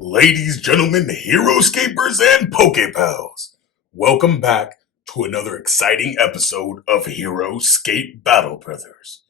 Ladies, gentlemen, Heroscapers, and Pokepals, welcome back to another exciting episode of Heroscape Battle Brothers.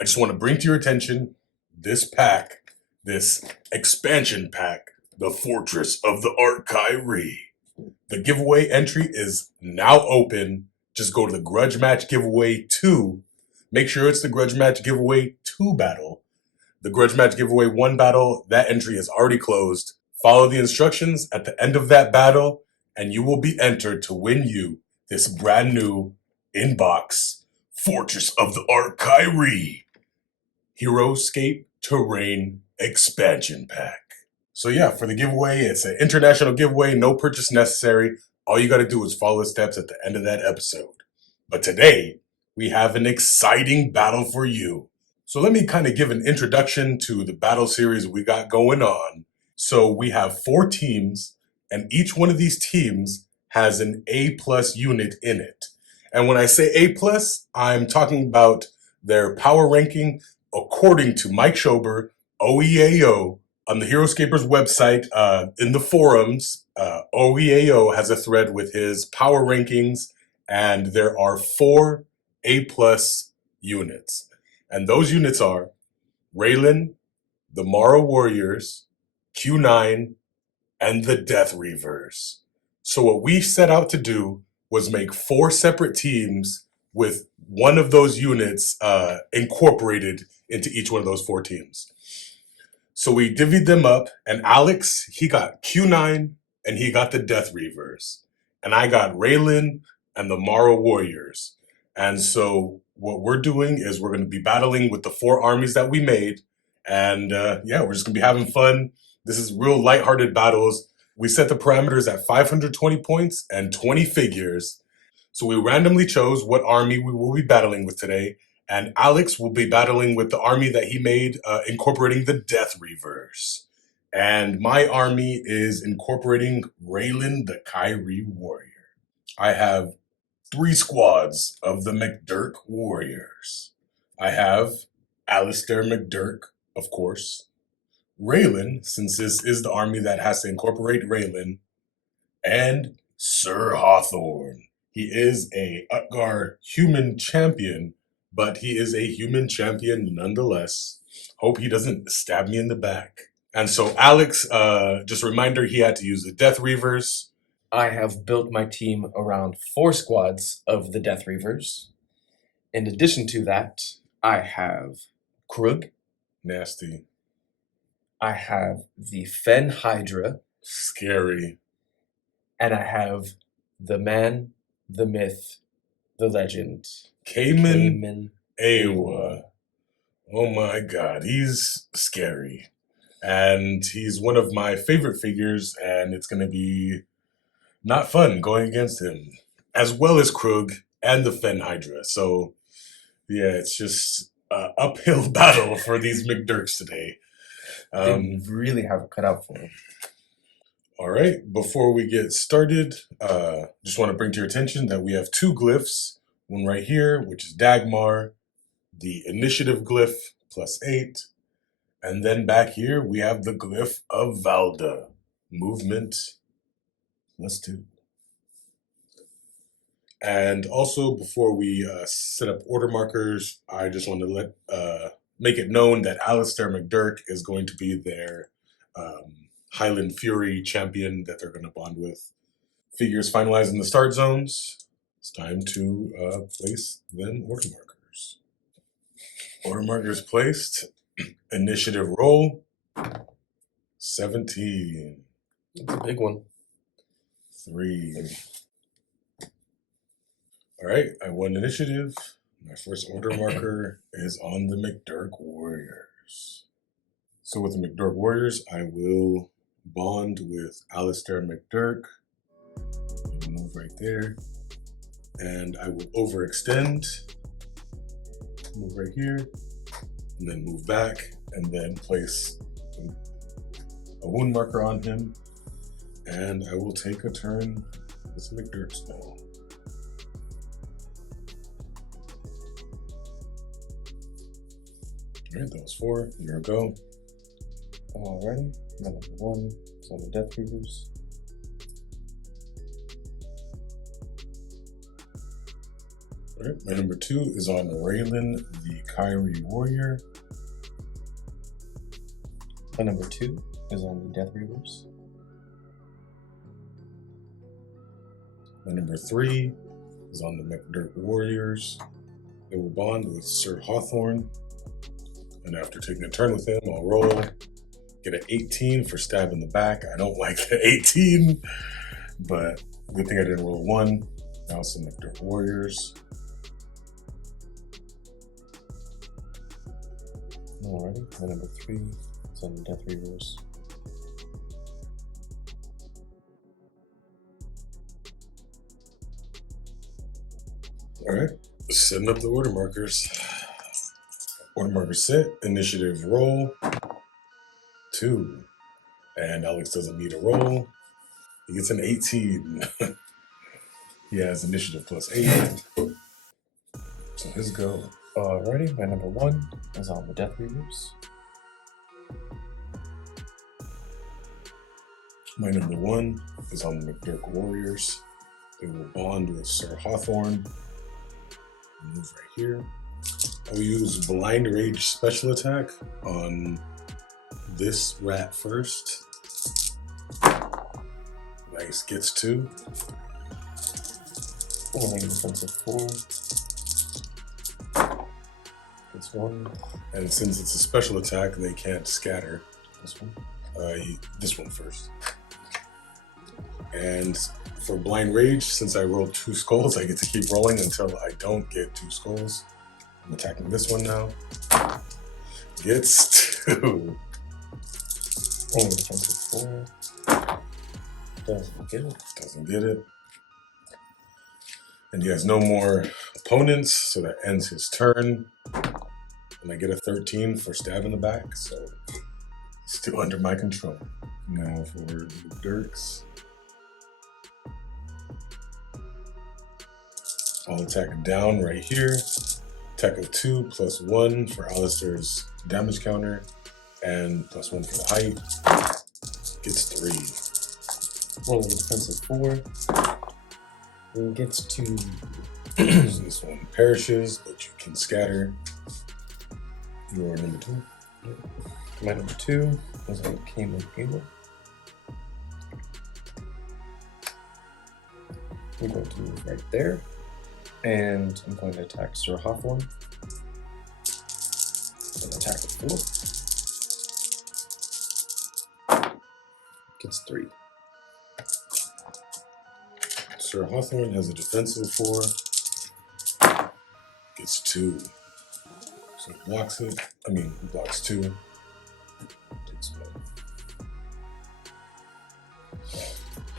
I just want to bring to your attention this pack, this expansion pack, the Fortress of the Archive. The giveaway entry is now open. Just go to the Grudge Match Giveaway 2. Make sure it's the Grudge Match Giveaway 2 battle. The Grudge Match Giveaway 1 battle, that entry is already closed. Follow the instructions at the end of that battle, and you will be entered to win you this brand new in-box Fortress of the Archive Heroscape Terrain Expansion Pack. So yeah, for the giveaway, it's an international giveaway, no purchase necessary. All you got to do is follow the steps at the end of that episode. But today, we have an exciting battle for you. So let me kind of give an introduction to the battle series we got going on. So we have 4 teams, and each one of these teams has an A+ unit in it. And when I say A+, I'm talking about their power ranking according to Mike Schober, OEAO, on the Heroscapers website. In the forums, OEAO has a thread with his power rankings, and there are 4 A+ units. And those units are Raelin, the Mara Warriors, Q9, and the Deathreavers. So what we set out to do was make 4 separate teams with one of those units incorporated into each one of those 4 teams. So we divvied them up, and Alex, he got Q9, and he got the Deathreavers. And I got Raelin and the Mara Warriors. And so what we're doing is we're going to be battling with the 4 armies that we made. And yeah, we're just going to be having fun. This is real lighthearted battles. We set the parameters at 520 points and 20 figures. So we randomly chose what army we will be battling with today. And Alex will be battling with the army that he made, incorporating the Deathreavers. And my army is incorporating Raelin, the Kyrie Warrior. I have 3 squads of the MacDirk Warriors. I have Alistair MacDirk, of course. Raelin, since this is the army that has to incorporate Raelin, and Sir Hawthorne. He is a Utgar human champion, but he is a human champion nonetheless. Hope he doesn't stab me in the back. And so Alex, just a reminder, he had to use the Deathreavers. I have built my team around 4 squads of the Deathreavers. In addition to that, I have Krug. Nasty. I have the Fen Hydra. Scary. And I have the man, the myth, the legend. Cayman Awa. Oh my god, he's scary. And he's one of my favorite figures, and it's going to be not fun going against him. As well as Krug and the Fen Hydra. So yeah, it's just an uphill battle for these MacDirks today. They really have it cut out for him. All right, before we get started, just want to bring to your attention that we have 2 glyphs. One right here, which is Dagmar, the initiative glyph, +8. And then back here, we have the glyph of Valda, movement, +2. And also, before we set up order markers, I just want to make it known that Alistair MacDirk is going to be their Highland Fury champion that they're going to bond with. Figures finalized in the start zones. It's time to place them order markers. Order markers placed. Initiative roll. 17. It's a big one. 3. All right, I won initiative. My first order marker is on the MacDirk Warriors. So with the MacDirk Warriors, I will bond with Alistair MacDirk. Move right there. And I will overextend. Move right here. And then move back. And then place a wound marker on him. And I will take a turn with MacDirks now. Alright, that was 4. Here we go. Alrighty. My number 1 is on the Deathreavers. Alright, my number 2 is on Raelin, the Kyrie Warrior. My number 2 is on the Deathreavers. My number 3 is on the MacDirk Warriors. They will bond with Sir Hawthorne. And after taking a turn with him, I'll roll. Get an 18 for stab in the back. I don't like the 18, but good thing I didn't roll 1. Now some MacDirk Warriors. Alrighty, my number 3 is on the Deathreavers. Alright, setting up the order markers. Order marker set, initiative roll, 2. And Alex doesn't need a roll. He gets an 18. He has initiative plus 8. So his go. Alrighty, my number 1 is on the Deathreavers. My number 1 is on the MacDirk Warriors. They will bond with Sir Hawthorne. Move right here. I will use Blind Rage special attack on this rat first. Nice, gets 2. Rolling defensive 4. Gets 1. And since it's a special attack, they can't scatter. This one. This one first. And for Blind Rage, since I rolled 2 skulls, I get to keep rolling until I don't get 2 skulls. I'm attacking this one now. Gets 2. Rolling defensive 4. Doesn't get it. Doesn't get it. And he has no more opponents, so that ends his turn. And I get a 13 for stab in the back, so still under my control. Now for the Dirks. I'll attack down right here. Attack of 2 plus 1 for Alistair's damage counter, and plus 1 for the height. Gets 3. Rolling defensive 4. And gets 2. This one perishes, but you can scatter. Your number 2. My number 2 is on Cayman Eagle. I'm going to move right there. And I'm going to attack Sir Hawthorne. An attack of 4. Gets 3. Sir Hawthorne has a defensive 4. Gets 2. So he blocks it. He blocks 2. Takes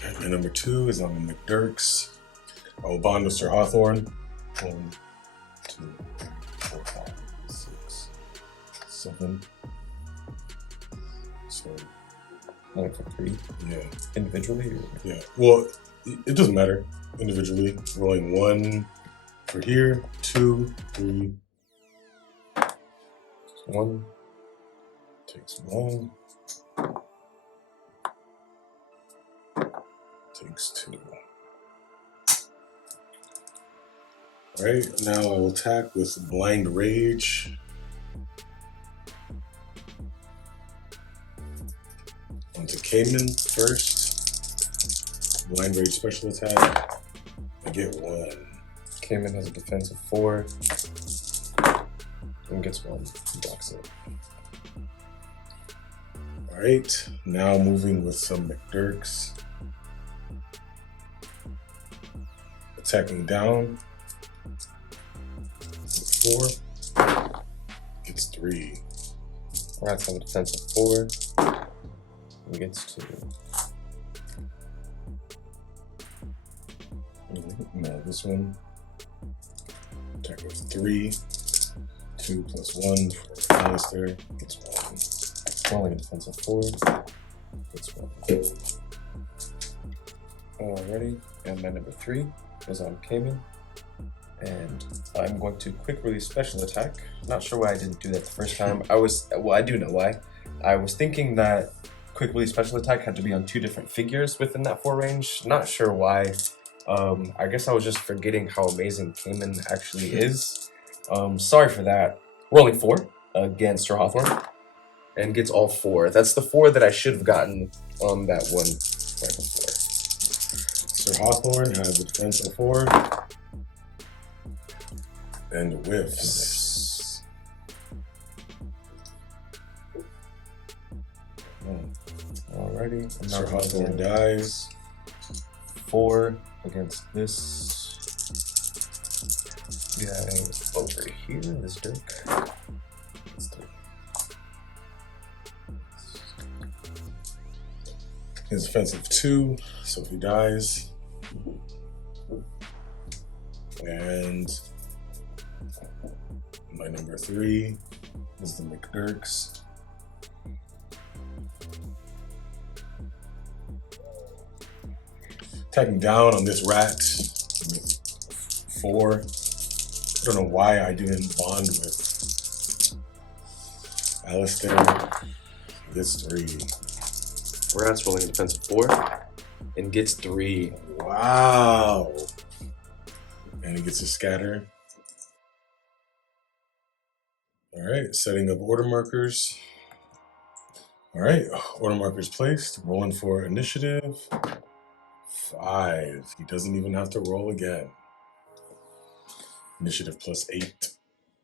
1. My number 2 is on the MacDirks. I will bond with Sir Hawthorne. 1, 2, 4, 5, 6, 7. So, Only for 3. yeah. Individually? Or? Yeah. Well, it doesn't matter individually. Rolling 1 for here, 2, 3. 1. Takes 1. Takes 2. Alright, now I will attack with Blind Rage. Onto Cayman first. Blind Rage special attack. I get 1. Cayman has a defensive 4. And gets 1. Blocks it. Alright, now moving with some MacDirks. Attacking down. 4. Gets 3. Rats have a defense of 4. And gets 2. Now this one. Attack of 3. 2 plus 1 for Alistair. Gets 1. Rolling a defense of 4. Gets 1. Alrighty, and my number 3 is on Cayman. And I'm going to quick release special attack. Not sure why I didn't do that the first time. I do know why. I was thinking that quick release special attack had to be on 2 different figures within that 4 range. Not sure why. I guess I was just forgetting how amazing Cayman actually is. Sorry for that. Rolling 4 against Sir Hawthorne. And gets all 4. That's the 4 that I should have gotten on that one right before. Sir Hawthorne has a defense of 4. And whiffs. Alrighty. Sir Hawthorne dies. 4 against this guy over here, this Dirk. His defense of 2, so he dies. And my number 3 is the MacDirks. Attacking down on this rat with 4. I don't know why I didn't bond with Alistair. He gets 3. Rat's rolling a defense of 4 and gets 3. Wow. And he gets a scatter. Alright, setting up order markers. Alright, order markers placed. Rolling for initiative. 5. He doesn't even have to roll again. Initiative plus 8.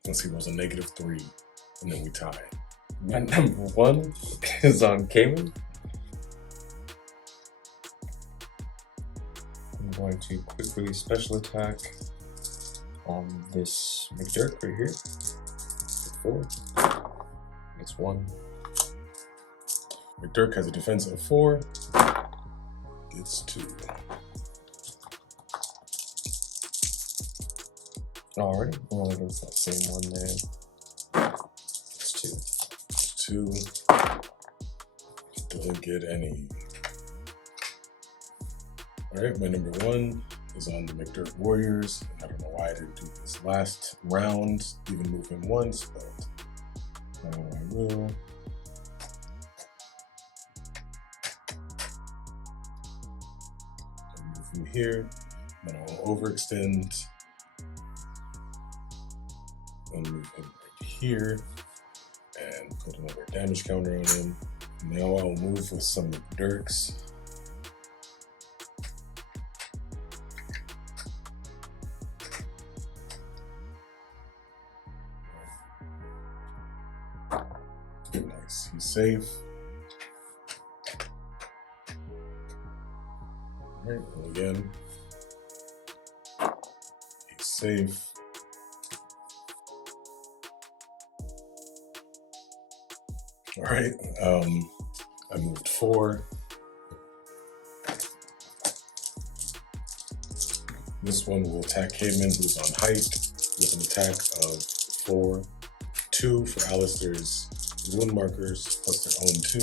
Unless he rolls a negative 3. And then we tie. My number 1 is on Cayman. I'm going to quick release special attack on this MacDirk right here. 4. It's 1. MacDirk has a defense of 4. Gets 2. Alrighty, roll against that same one there. It's 2. 2. Doesn't get any. Alright, my number 1 is on the MacDirk Warriors. I don't know why I didn't do this last round, even move him once, but now I will. I'll move him here, then I'll overextend and move him right here and put another damage counter on him. Now I'll move with some MacDirks. Nice, he's safe. Alright, roll again. He's safe. Alright, I moved 4. This one will attack Cayman, who's on height, with an attack of 4. 2 for Alistair's wound markers, plus their own 2.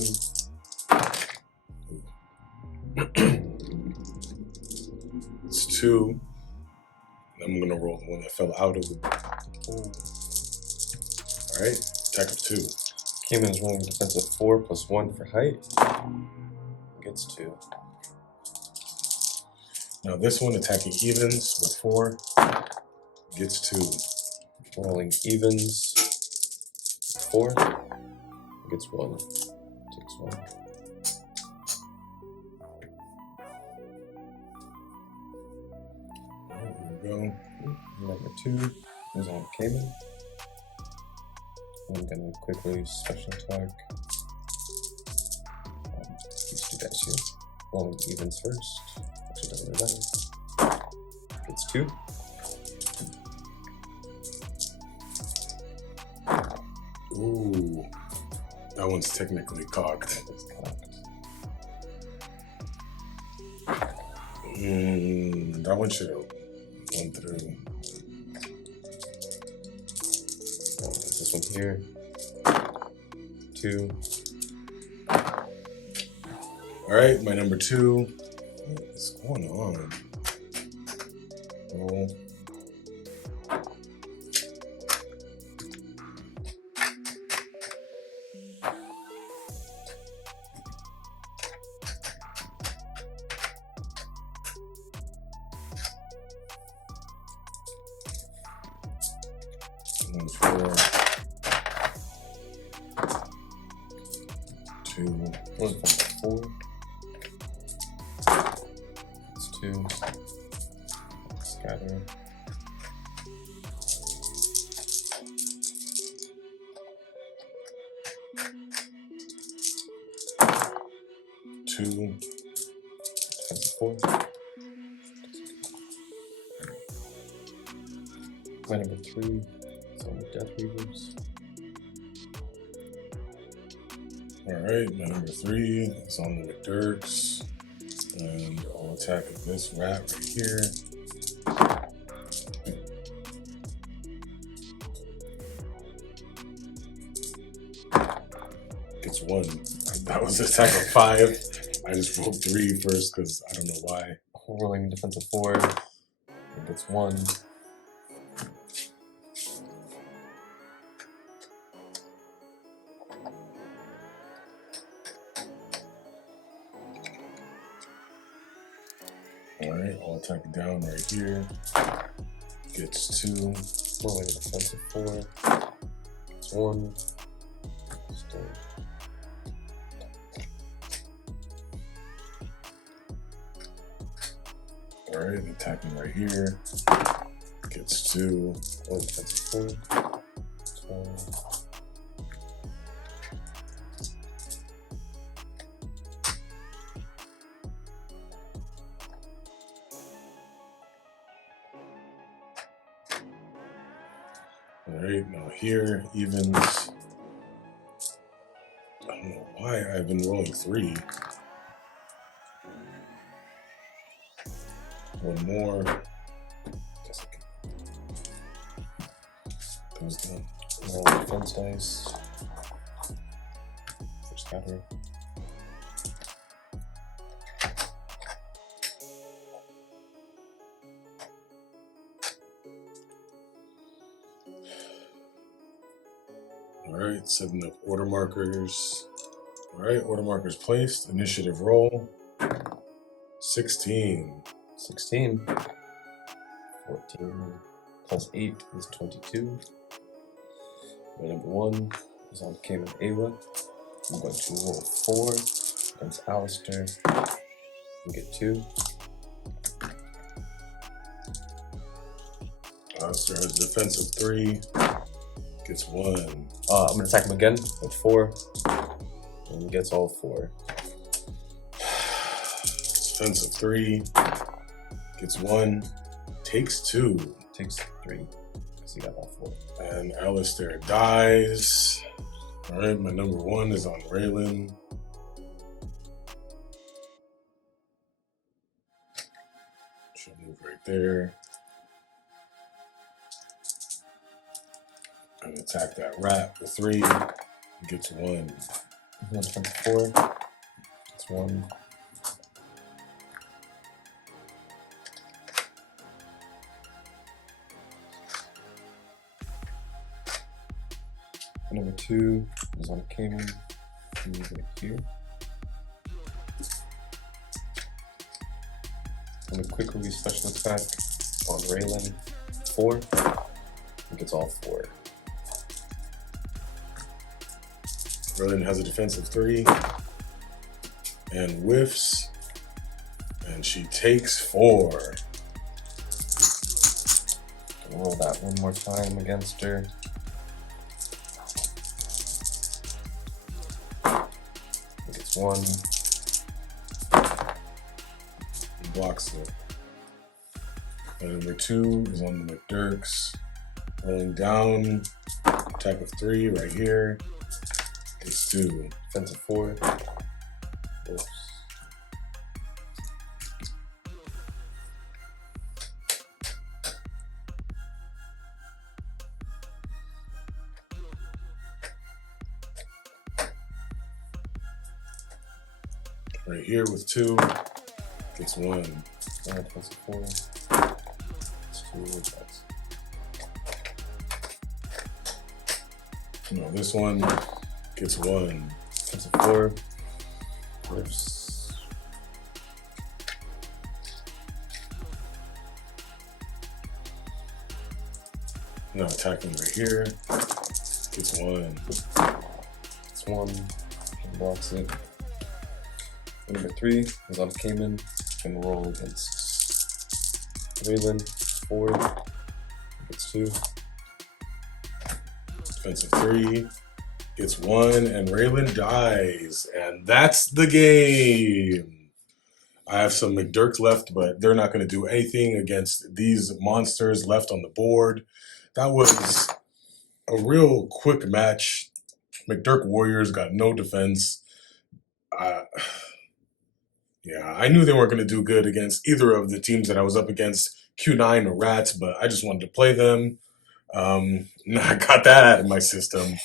It's 2. I'm gonna roll the one that fell out of the pool. Alright, attack of 2. Cayman is rolling a defense of 4 plus 1 for height. Gets 2. Now this one attacking evens with 4 gets 2. Rolling evens. 4. Gets 1. Takes 1. There we go. Number 2 is on Cayman. I'm gonna quickly special attack these 2 guys here. Rolling evens first. Actually doesn't really matter. Gets 2. Ooh, that one's technically cocked. It's cocked. That one should have gone through. Oh, this one here. 2. All right, my number 2. What's going on? Roll. One, 4. 2. One, 4. It's 2. Scatter. 2. 4. My number 3 is on the Deathreavers. Alright, my number 3 is on the MacDirks. And I'll attack this rat right here. Gets 1. That was attack of 5. I just rolled 3 first because I don't know why. Rolling defensive 4. It gets 1. Alright, I'll attack it down right here. Gets 2. Rolling defensive 4. It's 1. Stay. Alright, attacking right here. Gets 2. Rolling defensive 4. It's 1. Alright, now here, evens. I don't know why I've been rolling 3. One more. Goes down. Roll defense dice. For scatter. Alright, setting up order markers. Alright, order markers placed. Initiative roll. 16. 16. 14 plus 8 is 22. My number 1 is on Cayman Ava. I'm going to roll 4 against Alistair and get 2. Alistair has defensive 3. Gets 1. I'm going to attack him again with 4. And he gets all 4. Defensive 3. Gets 1. Takes 2. Takes 3. Because he got all 4. And Alistair dies. Alright, my number 1 is on Raelin. She'll move right there. And attack that rat with 3. Gets 1. One from 4. It's 1. Number 2 is on Cayman. Move right here. And a quick release special attack on Raelin. 4. It gets all 4. Raelin has a defensive 3. And whiffs. And she takes 4. Roll that one more time against her. It gets 1. He blocks it. And number 2 is on the MacDirks. Rolling down Attack of 3 right here. Case 2. Defensive 4. Oops. Right here with 2. Case 1. Defensive 4. 2 attacks. No, this one gets 1. Defensive 4. Whips. No, attacking right here. Gets 1. It's 1. Blocks it. Number 3 is on Cayman. Can roll against Raelin. 4. Gets 2. Defensive 3. Gets 1. And Raelin dies. And that's the game. I have some MacDirks left, but they're not going to do anything against these monsters left on the board. That was a real quick match. MacDirk Warriors got no defense. Yeah, I knew they weren't going to do good against either of the teams that I was up against, Q9 or Rats, but I just wanted to play them. I got that out of my system.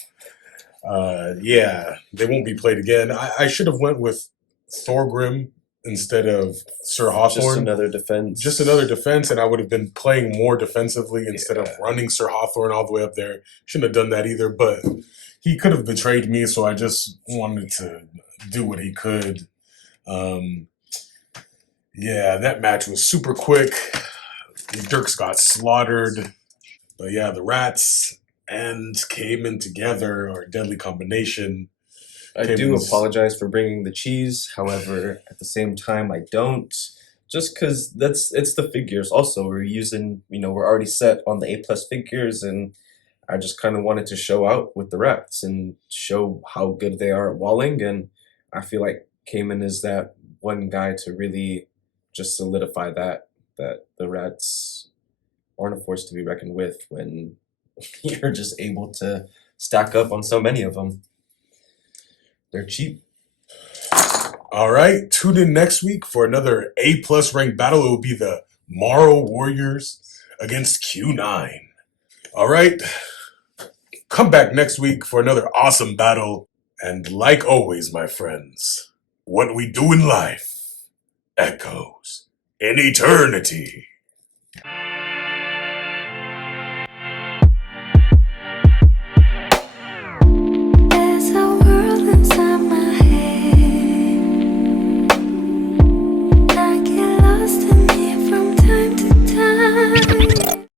Yeah, they won't be played again. I should have went with Thorgrim instead of Sir Hawthorne. Just another defense. Just another defense, and I would have been playing more defensively instead of running Sir Hawthorne all the way up there. Shouldn't have done that either, but he could have betrayed me, so I just wanted to do what he could. Yeah, that match was super quick. The Dirks got slaughtered. But yeah, the Rats and Cayman together are a deadly combination. I do apologize for bringing the cheese. However, at the same time, I don't. Just because it's the figures. Also, we're using, we're already set on the A+ figures, and I just kind of wanted to show out with the Rats and show how good they are at walling. And I feel like Cayman is that one guy to really just solidify that the Rats aren't a force to be reckoned with when you're just able to stack up on so many of them. They're cheap. All right, tune in next week for another A+ ranked battle. It will be the Morrow Warriors against Q9. All right, come back next week for another awesome battle. And like always, my friends, what we do in life echoes in eternity.